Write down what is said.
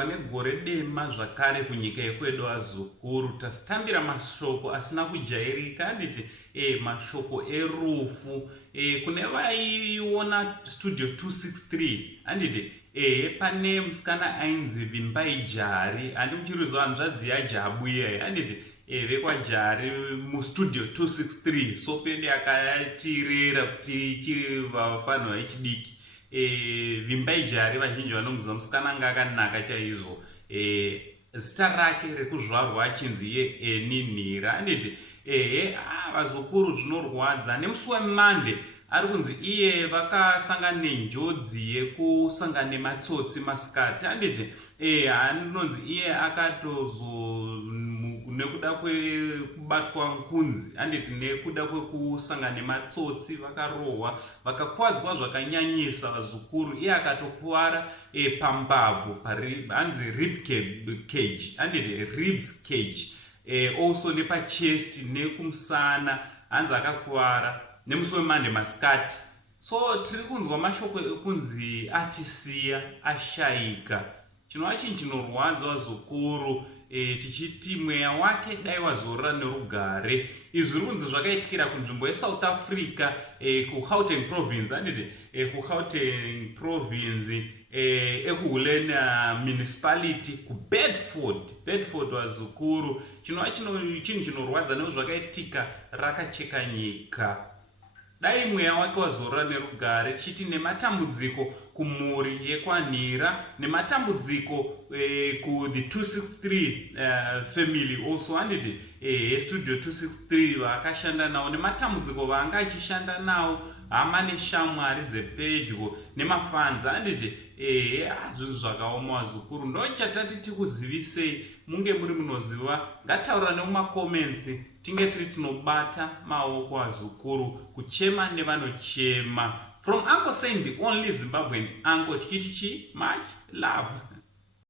takangoteverwa negore dema zvakare kunyika yekwedu azukuru. Tasitambira mashoko asina kujairika, handiti mashoko erufu. Kune vaiona Studio 263, handiti pane musikana ainzi Vimbai Jari, handi muchiruziva hanzvadzi yaJabu iyayi, handiti vekwajari mustudio 263. Sopende yakatirera kuti ichiri vafanhu vechidiki. Vimbai Jari vazhinji vanomuziva musikana anga akanaka chaizvo. Zita rake rekuzvarwa achinzi Ninhira, handiti vazukuru zvinorwadza. Nemusi weMande ari kunzi iye vakasangana nenjodzi yekusangana nematsotsi masikati, handiti anonzi iye nekuda kwekubatwa nkunzi, handiti nekuda kwekusangana nematsotsi vakarohwa vakakwadzwa zvakanyanyisa vazukuru. Iye akatokuwara pambabvu hanzi rib cage, handiti ribs cage, also nepachest nekumusana hanzi akakuwara nemusi weMande masikati. So tiri kunzwa mashoko ekunzi atisiya, ashayika. Chinova chinhu chinorwadza vazukuru, tichiti mweya wake dai wazorora nerugare. Izvi zviri kunzi zvakaitikira kunzvimbo yeSouth Africa, kuGauteng province, handiti kuGauteng province, ekuHulen municipality, kuBedford vazukuru. Chinova chinhu chinorwadza nezvakaitika rakacheka nyika. Dai mweya wake wazorora nerugare, tichiti nematambudziko kumhuri yekwaNhira, nematambudziko kuThe 263 family also, handiti Studio 263 vakashanda nawo, nematambudziko vaanga achishanda nawo, hama neshamwari dzepedyo nemafans, handiti zvinhu zvakaoma vazukuru. Ndochatati tikuzivisei, munge muri munoziva, ngataurira nemumacomments, tinge tiri tinobata maoko vazukuru, kuchema nevanochema. From Uncle Saying, the only Zimbabwean uncle, tichiti much love.